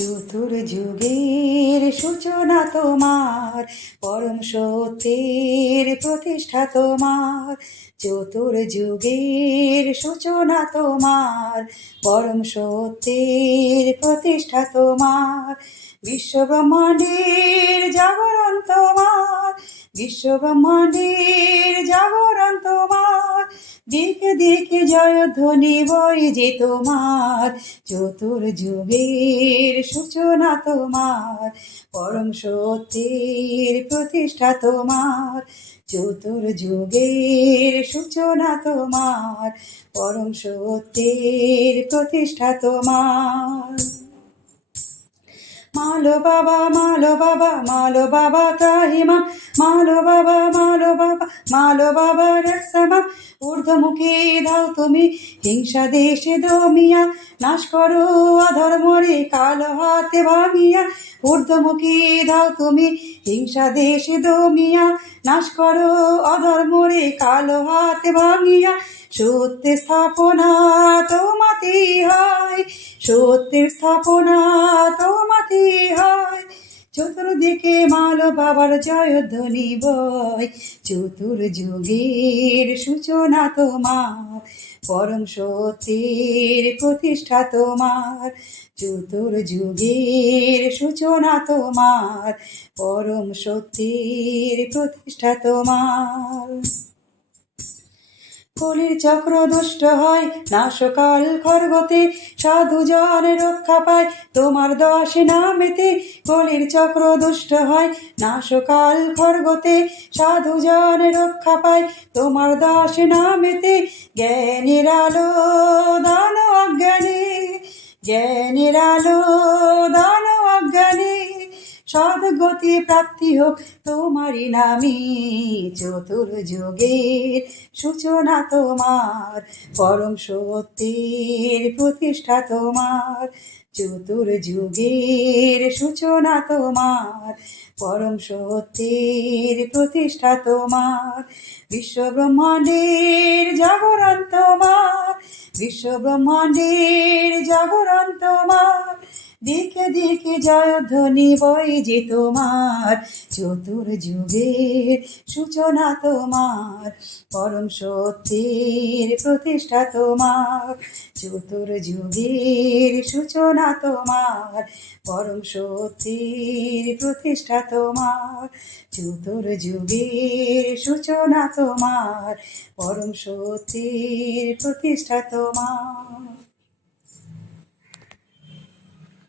চতুর্যুগের সূচনা তোমার, পরম সত্যের প্রতিষ্ঠা তোমার। চতুর্যুগের সূচনা তোমার, পরম সত্যের প্রতিষ্ঠা তোমার। বিশ্বব্রহ্মাণ্ডের জাগরণ তোমার, বিশ্বব্রহ্মাণ্ডের জাগরণ তোমার। দিকে দিকে জয়ধ্বনি বই যে তোমার, চতুর্যুগের সূচনা তোমার, পরম সত্যের প্রতিষ্ঠা তোমার। চতুর্যুগের সূচনা তোমার, পরম সত্যের প্রতিষ্ঠা তোমার। মালো বাবা মালো বাবা মালো বাবা ত্রাহিমাম, মালো বাবা মালো বাবা মালো বাবা রক্ষামাম। ঊর্ধ্বমুখী দাও তুমি হিংসা দেশে দমিয়া, নাশ করো অধর্মরে কালো হাতে ভাঙিয়া। ঊর্ধ্বমুখী দাও তুমি হিংসা দেশে দমিয়া, নাশ করো অধর্মরে কালো হাতে ভাঙিয়া। সত্যের স্থাপনা তোমাতেই হয়, সত্যের স্থাপনা তোমাতেই হয়। চতুর্দিকে মালো বাবার জয়ধ্বনি বয়, চতুর্যুগের সূচনা তোমার, পরম সত্যের প্রতিষ্ঠা তোমার। চতুর্যুগের সূচনা তোমার, পরম সত্যের প্রতিষ্ঠা তোমার। কলির চক্র দুষ্ট হয় নাশকাল খর্গতে, সাধুজন রক্ষা পায় তোমার দশ নামেতে। কলির চক্র দুষ্ট হয় নাশকাল খর্গতে, সাধুজন রক্ষা পায় তোমার দশ নামেতে। জ্ঞানের আলো দান অজ্ঞানে, জ্ঞানের আলো দান অজ্ঞানে। সদ্গতি প্রাপ্তি হোক তোমারই নামে, চতুর্যুগের সূচনা তোমার, পরম সত্যের প্রতিষ্ঠা তোমার। চতুর্যুগের সূচনা তোমার, পরম সত্যের প্রতিষ্ঠা তোমার। বিশ্বব্রহ্মাণ্ডের জাগরণ তোমার, বিশ্বব্রহ্মাণ্ডের জাগরণ তোমার। দিকে দিকে জয়ধ্বনি বই যে তোমার, চতুর্যুগের সূচনা তোমার, পরম সত্যের প্রতিষ্ঠা তোমার। চতুর্যুগের সূচনা তোমার, পরম সত্যের প্রতিষ্ঠা তোমার। চতুর্যুগের সূচনা তোমার, পরম সত্যের প্রতিষ্ঠা তোমার।